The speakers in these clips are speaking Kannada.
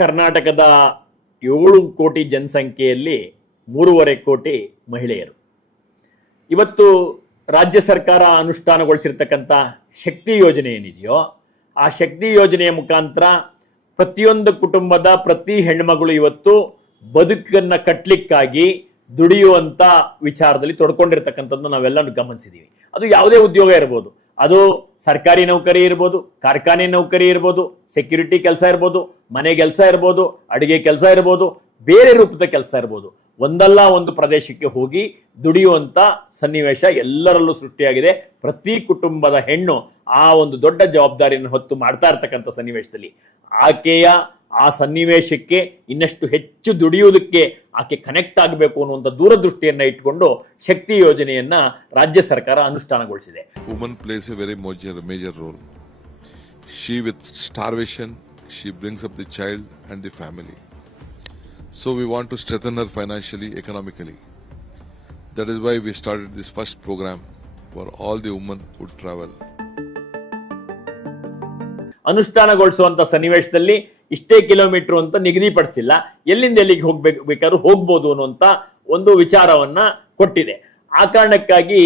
ಕರ್ನಾಟಕದ 7 ಕೋಟಿ ಜನಸಂಖ್ಯೆಯಲ್ಲಿ 3.5 ಕೋಟಿ ಮಹಿಳೆಯರು. ಇವತ್ತು ರಾಜ್ಯ ಸರ್ಕಾರ ಅನುಷ್ಠಾನಗೊಳಿಸಿರ್ತಕ್ಕಂಥ ಶಕ್ತಿ ಯೋಜನೆ ಏನಿದೆಯೋ ಆ ಶಕ್ತಿ ಯೋಜನೆಯ ಮುಖಾಂತರ ಪ್ರತಿಯೊಂದು ಕುಟುಂಬದ ಪ್ರತಿ ಹೆಣ್ಮಗಳು ಇವತ್ತು ಬದುಕನ್ನ ಕಟ್ಟಲಿಕ್ಕಾಗಿ ದುಡಿಯುವಂತ ವಿಚಾರದಲ್ಲಿ ತೊಡ್ಕೊಂಡಿರ್ತಕ್ಕಂಥದ್ದು ನಾವೆಲ್ಲರೂ ಗಮನಿಸಿದೀವಿ. ಅದು ಯಾವುದೇ ಉದ್ಯೋಗ ಇರಬಹುದು, ಅದು ಸರ್ಕಾರಿ ನೌಕರಿ ಇರ್ಬೋದು, ಕಾರ್ಖಾನೆ ನೌಕರಿ ಇರ್ಬೋದು, ಸೆಕ್ಯೂರಿಟಿ ಕೆಲಸ ಇರ್ಬೋದು, ಮನೆ ಕೆಲಸ ಇರ್ಬೋದು, ಅಡಿಗೆ ಕೆಲಸ ಇರ್ಬೋದು, ಬೇರೆ ರೂಪದ ಕೆಲಸ ಇರ್ಬೋದು, ಒಂದಲ್ಲ ಒಂದು ಪ್ರದೇಶಕ್ಕೆ ಹೋಗಿ ದುಡಿಯುವಂತ ಸನ್ನಿವೇಶ ಎಲ್ಲರಲ್ಲೂ ಸೃಷ್ಟಿಯಾಗಿದೆ. ಪ್ರತಿ ಕುಟುಂಬದ ಹೆಣ್ಣು ಆ ಒಂದು ದೊಡ್ಡ ಜವಾಬ್ದಾರಿಯನ್ನು ಹೊತ್ತು ಮಾಡ್ತಾ ಇರ್ತಕ್ಕಂಥ ಸನ್ನಿವೇಶದಲ್ಲಿ ಆಕೆಯ ಆ ಸನ್ನಿವೇಶಕ್ಕೆ ಇನ್ನಷ್ಟು ಹೆಚ್ಚು ದುಡಿಯುವುದಕ್ಕೆ ಆಕೆ ಕನೆಕ್ಟ್ ಆಗಬೇಕು ಅನ್ನುವಂಥ ದೂರದೃಷ್ಟಿಯನ್ನ ಇಟ್ಕೊಂಡು ಶಕ್ತಿ ಯೋಜನೆಯನ್ನ ರಾಜ್ಯ ಸರ್ಕಾರ ಅನುಷ್ಠಾನಗೊಳಿಸಿದೆ. Woman plays a very major role. She with starvation, she brings up the child and the family. So we want to strengthen her financially, economically. That is why we started this first program for all the women who travel. ಅನುಷ್ಠಾನಗೊಳಿಸುವಂತ ಸನ್ನಿವೇಶದಲ್ಲಿ ಇಷ್ಟೇ ಕಿಲೋಮೀಟರ್ ಅಂತ ನಿಗದಿಪಡಿಸಿಲ್ಲ, ಎಲ್ಲಿಂದ ಎಲ್ಲಿಗೆ ಹೋಗ್ಬೇಕಾದ್ರೂ ಹೋಗ್ಬೋದು ಅನ್ನುವಂತ ಒಂದು ವಿಚಾರವನ್ನ ಕೊಟ್ಟಿದೆ. ಆ ಕಾರಣಕ್ಕಾಗಿ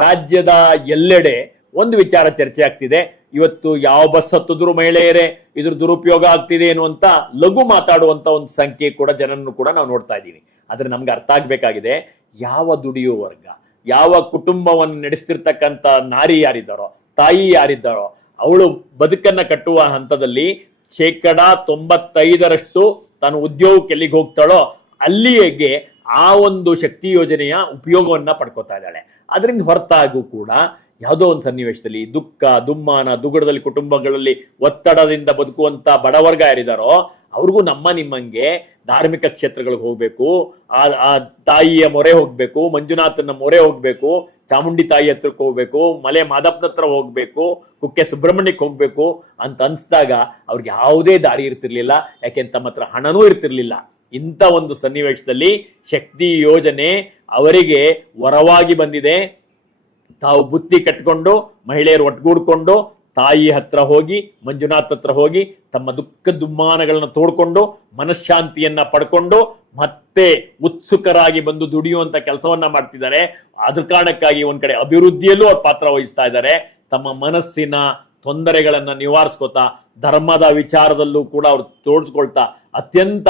ರಾಜ್ಯದ ಎಲ್ಲೆಡೆ ಒಂದು ವಿಚಾರ ಚರ್ಚೆ ಆಗ್ತಿದೆ. ಇವತ್ತು ಯಾವ ಬಸ್ ಹತ್ತಿದ್ರು ಮಹಿಳೆಯರೇ ಇದ್ರ ದುರುಪಯೋಗ ಆಗ್ತಿದೆ ಅನ್ನುವಂತ ಲಘು ಮಾತಾಡುವಂತ ಒಂದು ಸಂಖ್ಯೆ ಕೂಡ ಜನರನ್ನು ಕೂಡ ನಾವು ನೋಡ್ತಾ ಇದ್ದೀವಿ. ಆದ್ರೆ ನಮ್ಗೆ ಅರ್ಥ ಆಗ್ಬೇಕಾಗಿದೆ, ಯಾವ ದುಡಿಯುವ ವರ್ಗ, ಯಾವ ಕುಟುಂಬವನ್ನು ನಡೆಸ್ತಿರ್ತಕ್ಕಂಥ ನಾರಿ ಯಾರಿದ್ದಾರೋ, ತಾಯಿ ಯಾರಿದ್ದಾರೋ, ಅವಳು ಬದುಕನ್ನ ಕಟ್ಟುವ ಹಂತದಲ್ಲಿ 95% ತಾನು ಉದ್ಯೋಗಕ್ಕೆ ಎಲ್ಲಿಗೆ ಹೋಗ್ತಾಳೋ ಅಲ್ಲಿಗೆ ಆ ಒಂದು ಶಕ್ತಿ ಯೋಜನೆಯ ಉಪಯೋಗವನ್ನ ಪಡ್ಕೋತಾ ಇದ್ದಾಳೆ. ಅದರಿಂದ ಹೊರತಾಗೂ ಕೂಡ ಯಾವುದೋ ಒಂದು ಸನ್ನಿವೇಶದಲ್ಲಿ ದುಃಖ, ದುಮ್ಮಾನ, ದುಗುಡದಲ್ಲಿ ಕುಟುಂಬಗಳಲ್ಲಿ ಒತ್ತಡದಿಂದ ಬದುಕುವಂತ ಬಡವರ್ಗ ಯಾರಿದಾರೋ ಅವ್ರಿಗೂ ನಿಮ್ಮಂಗೆ ಧಾರ್ಮಿಕ ಕ್ಷೇತ್ರಗಳಿಗೆ ಹೋಗ್ಬೇಕು, ಆ ತಾಯಿಯ ಮೊರೆ ಹೋಗ್ಬೇಕು, ಮಂಜುನಾಥನ ಮೊರೆ ಹೋಗ್ಬೇಕು, ಚಾಮುಂಡಿ ತಾಯಿ ಹತ್ರಕ್ಕೆ ಹೋಗ್ಬೇಕು, ಮಲೆ ಮಾದಪ್ಪನ ಹತ್ರ ಹೋಗ್ಬೇಕು, ಕುಕ್ಕೆ ಸುಬ್ರಹ್ಮಣ್ಯಕ್ಕೆ ಹೋಗ್ಬೇಕು ಅಂತ ಅನ್ಸ್ದಾಗ ಅವ್ರಿಗೆ ಯಾವುದೇ ದಾರಿ ಇರ್ತಿರ್ಲಿಲ್ಲ. ಯಾಕೆಂತ ತಮ್ಮ ಹತ್ರ ಹಣನೂ ಇರ್ತಿರ್ಲಿಲ್ಲ. ಇಂಥ ಒಂದು ಸನ್ನಿವೇಶದಲ್ಲಿ ಶಕ್ತಿ ಯೋಜನೆ ಅವರಿಗೆ ವರವಾಗಿ ಬಂದಿದೆ. ತಾವು ಬುತ್ತಿ ಕಟ್ಕೊಂಡು ಮಹಿಳೆಯರು ಒಟ್ಟುಗೂಡ್ಕೊಂಡು ತಾಯಿ ಹತ್ರ ಹೋಗಿ, ಮಂಜುನಾಥ್ ಹತ್ರ ಹೋಗಿ ತಮ್ಮ ದುಃಖ ದುಮ್ಮಾನಗಳನ್ನ ತೋಡ್ಕೊಂಡು ಮನಃಶಾಂತಿಯನ್ನ ಪಡ್ಕೊಂಡು ಮತ್ತೆ ಉತ್ಸುಕರಾಗಿ ಬಂದು ದುಡಿಯುವಂತ ಕೆಲಸವನ್ನ ಮಾಡ್ತಿದ್ದಾರೆ. ಅದ್ರ ಕಾರಣಕ್ಕಾಗಿ ಒಂದ್ ಕಡೆ ಅಭಿವೃದ್ಧಿಯಲ್ಲೂ ಅವ್ರ ಪಾತ್ರ ವಹಿಸ್ತಾ ಇದ್ದಾರೆ. ತಮ್ಮ ಮನಸ್ಸಿನ ತೊಂದರೆಗಳನ್ನ ನಿವಾರಿಸ್ಕೋತಾ, ಧರ್ಮದ ವಿಚಾರದಲ್ಲೂ ಕೂಡ ಅವ್ರು ತೋಡ್ಸ್ಕೊಳ್ತಾ, ಅತ್ಯಂತ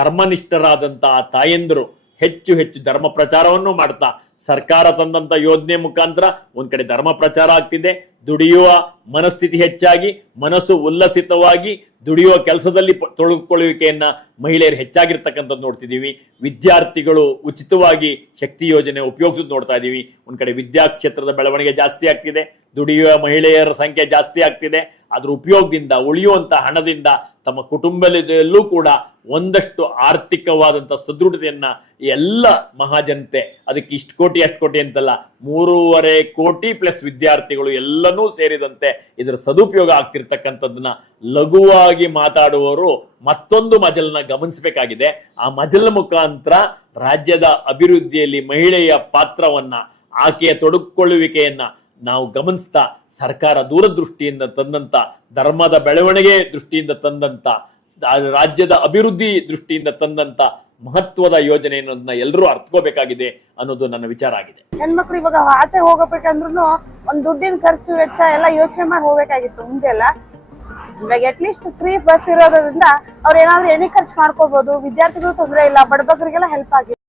ಧರ್ಮನಿಷ್ಠರಾದಂತ ತಾಯಂದರು ಹೆಚ್ಚು ಹೆಚ್ಚು ಧರ್ಮ ಪ್ರಚಾರವನ್ನು ಮಾಡ್ತಾ, ಸರ್ಕಾರ ತಂದಂತ ಯೋಜನೆ ಮುಖಾಂತರ ಒಂದ್ ಕಡೆ ಧರ್ಮ ಪ್ರಚಾರ ಆಗ್ತಿದೆ. ದುಡಿಯುವ ಮನಸ್ಥಿತಿ ಹೆಚ್ಚಾಗಿ, ಮನಸ್ಸು ಉಲ್ಲಸಿತವಾಗಿ ದುಡಿಯುವ ಕೆಲಸದಲ್ಲಿ ತೊಡಗಿಕೊಳ್ಳುವಿಕೆಯನ್ನ ಮಹಿಳೆಯರು ಹೆಚ್ಚಾಗಿರ್ತಕ್ಕಂಥದ್ದು ನೋಡ್ತಿದೀವಿ. ವಿದ್ಯಾರ್ಥಿಗಳು ಉಚಿತವಾಗಿ ಶಕ್ತಿ ಯೋಜನೆ ಉಪಯೋಗಿಸೋದು ನೋಡ್ತಾ ಇದೀವಿ. ಒಂದ್ ಕಡೆ ವಿದ್ಯಾ ಕ್ಷೇತ್ರದ ಬೆಳವಣಿಗೆ ಜಾಸ್ತಿ ಆಗ್ತಿದೆ, ದುಡಿಯುವ ಮಹಿಳೆಯರ ಸಂಖ್ಯೆ ಜಾಸ್ತಿ ಆಗ್ತಿದೆ. ಅದ್ರ ಉಪಯೋಗದಿಂದ, ಉಳಿಯುವಂತ ಹಣದಿಂದ ತಮ್ಮ ಕುಟುಂಬದಲ್ಲೂ ಕೂಡ ಒಂದಷ್ಟು ಆರ್ಥಿಕವಾದಂತ ಸದೃಢತೆಯನ್ನ ಎಲ್ಲ ಮಹಾಜನತೆ, ಅದಕ್ಕೆ ಇಷ್ಟು ಕೋಟಿ ಅಷ್ಟು ಕೋಟಿ ಅಂತಲ್ಲ, 3.5 ಕೋಟಿ ಪ್ಲಸ್ ವಿದ್ಯಾರ್ಥಿಗಳು ಎಲ್ಲನೂ ಸೇರಿದಂತೆ ಇದರ ಸದುಪಯೋಗ ಆಗ್ತಿರ್ತಕ್ಕಂಥದ್ದನ್ನ ಲಘುವಾಗಿ ಮಾತಾಡುವವರು ಮತ್ತೊಂದು ಮಜಲನ್ನ ಗಮನಿಸಬೇಕಾಗಿದೆ. ಆ ಮಜಲ ಮುಖಾಂತರ ರಾಜ್ಯದ ಅಭಿವೃದ್ಧಿಯಲ್ಲಿ ಮಹಿಳೆಯ ಪಾತ್ರವನ್ನ, ಆಕೆಯ ತೊಡಗಿಕೊಳ್ಳುವಿಕೆಯನ್ನ ನಾವು ಗಮನಿಸ್ತಾ, ಸರ್ಕಾರ ದೂರದೃಷ್ಟಿಯಿಂದ ತಂದಂತ, ಧರ್ಮದ ಬೆಳವಣಿಗೆ ದೃಷ್ಟಿಯಿಂದ ತಂದಂತ, ರಾಜ್ಯದ ಅಭಿವೃದ್ಧಿ ದೃಷ್ಟಿಯಿಂದ ತಂದಂತ ಮಹತ್ವದ ಯೋಜನೆಯನ್ನ ಎಲ್ಲರೂ ಅರ್ಥಕೋಬೇಕಾಗಿದೆ ಅನ್ನೋದು ನನ್ನ ವಿಚಾರ ಆಗಿದೆ. ಹೆಣ್ಮಕ್ಳು ಇವಾಗ ಆಚೆ ಹೋಗಬೇಕಂದ್ರೂ ಒಂದ್ ದುಡ್ಡಿನ ಖರ್ಚು ವೆಚ್ಚ ಎಲ್ಲ ಯೋಚನೆ ಮಾಡಿ ಹೋಗ್ಬೇಕಾಗಿತ್ತು ಮುಂದೆಲ್ಲ. ಇವಾಗ ಅಟ್ಲೀಸ್ಟ್ ಫ್ರೀ ಬಸ್ ಇರೋದ್ರಿಂದ ಅವ್ರು ಏನಾದ್ರು ಎನಿ ಖರ್ಚು ಮಾಡ್ಕೋಬಹುದು. ವಿದ್ಯಾರ್ಥಿಗಳು ತೊಂದರೆ ಇಲ್ಲ, ಬಡಬಗ್ರಿಗೆಲ್ಲ ಹೆಲ್ಪ್ ಆಗಿದೆ.